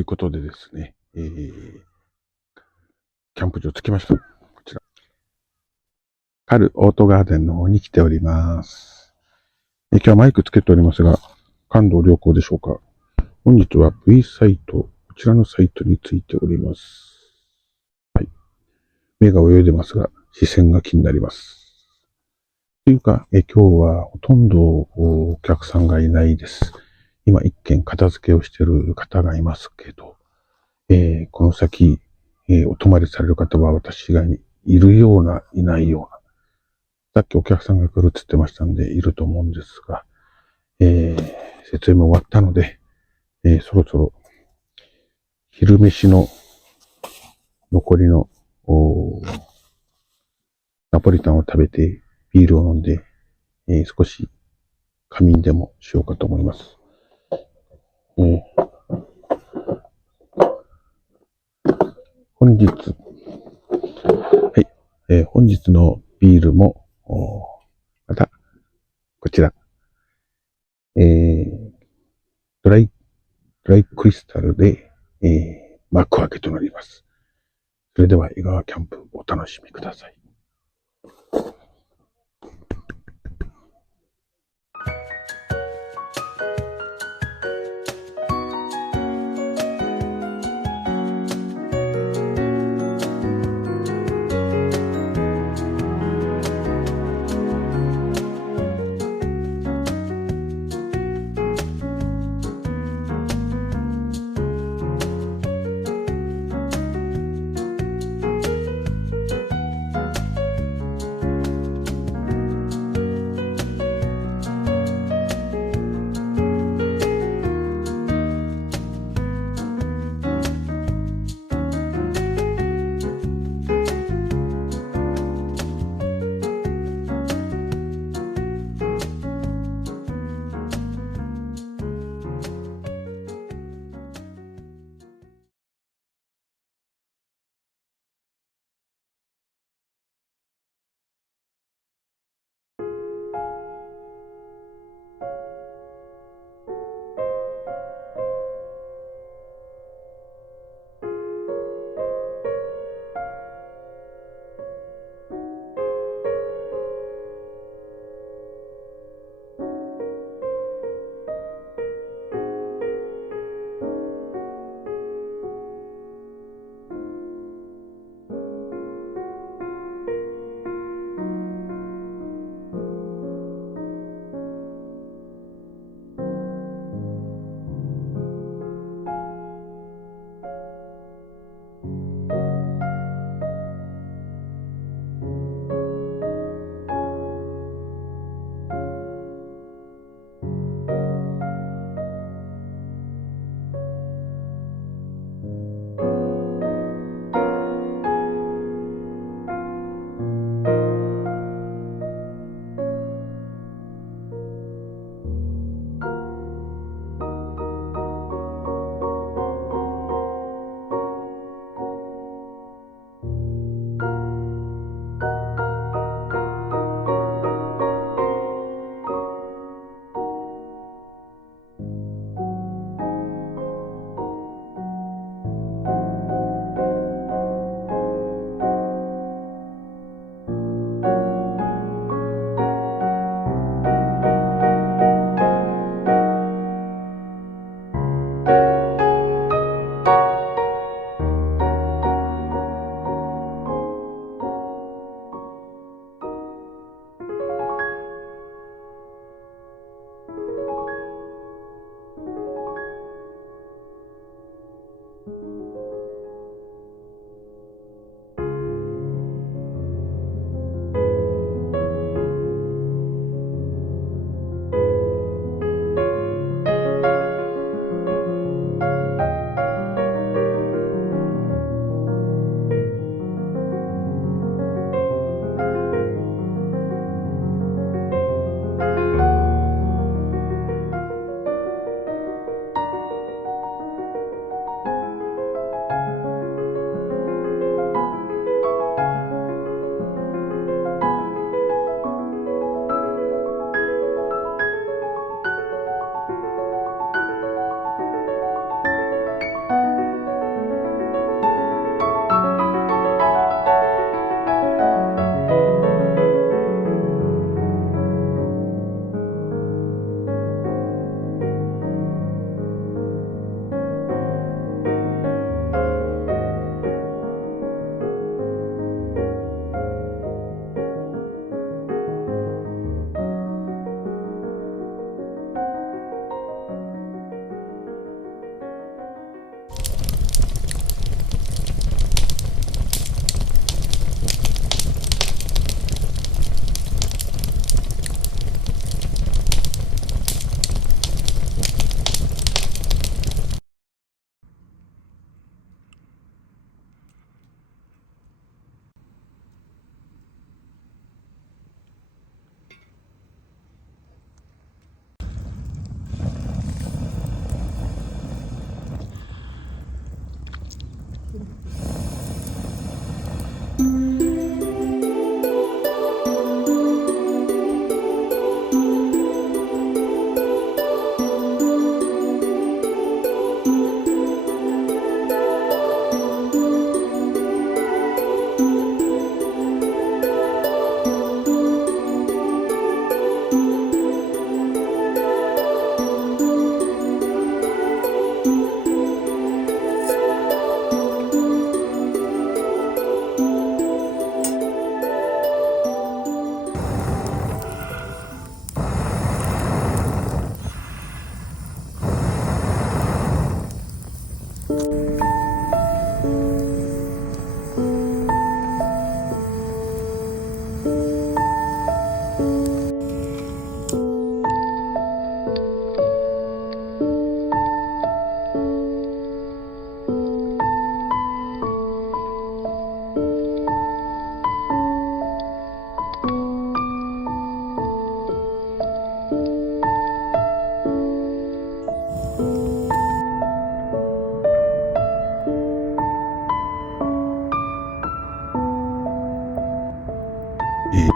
いうことでですね、キャンプ場着きました。こちら。カルオートガーデンの方に来ております。今日はマイクつけておりますが、感度良好でしょうか。本日は V サイト、こちらのサイトについております。はい。目が泳いでますが、視線が気になります。というか、今日はほとんどお客さんがいないです。今一軒片付けをしている方がいますけど、この先、お泊まりされる方は私以外にいるような、いないような。さっきお客さんが来るって言ってましたんで、いると思うんですが、設営も終わったので、そろそろ昼飯の残りのナポリタンを食べてビールを飲んで、少し仮眠でもしようかと思います。本日、はい、本日のビールも、また、こちら、ドライクリスタルで、幕開けとなります。それでは、江川キャンプお楽しみください。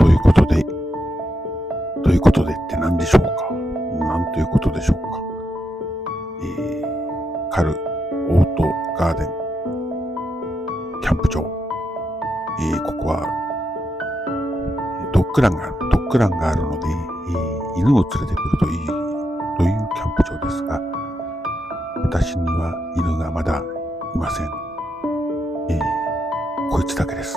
ということでって何でしょうか。なんということでしょうか。カルオートガーデンキャンプ場。ここはドッグランがあるので、犬を連れてくるといいというキャンプ場ですが、私には犬がまだいません。こいつだけです。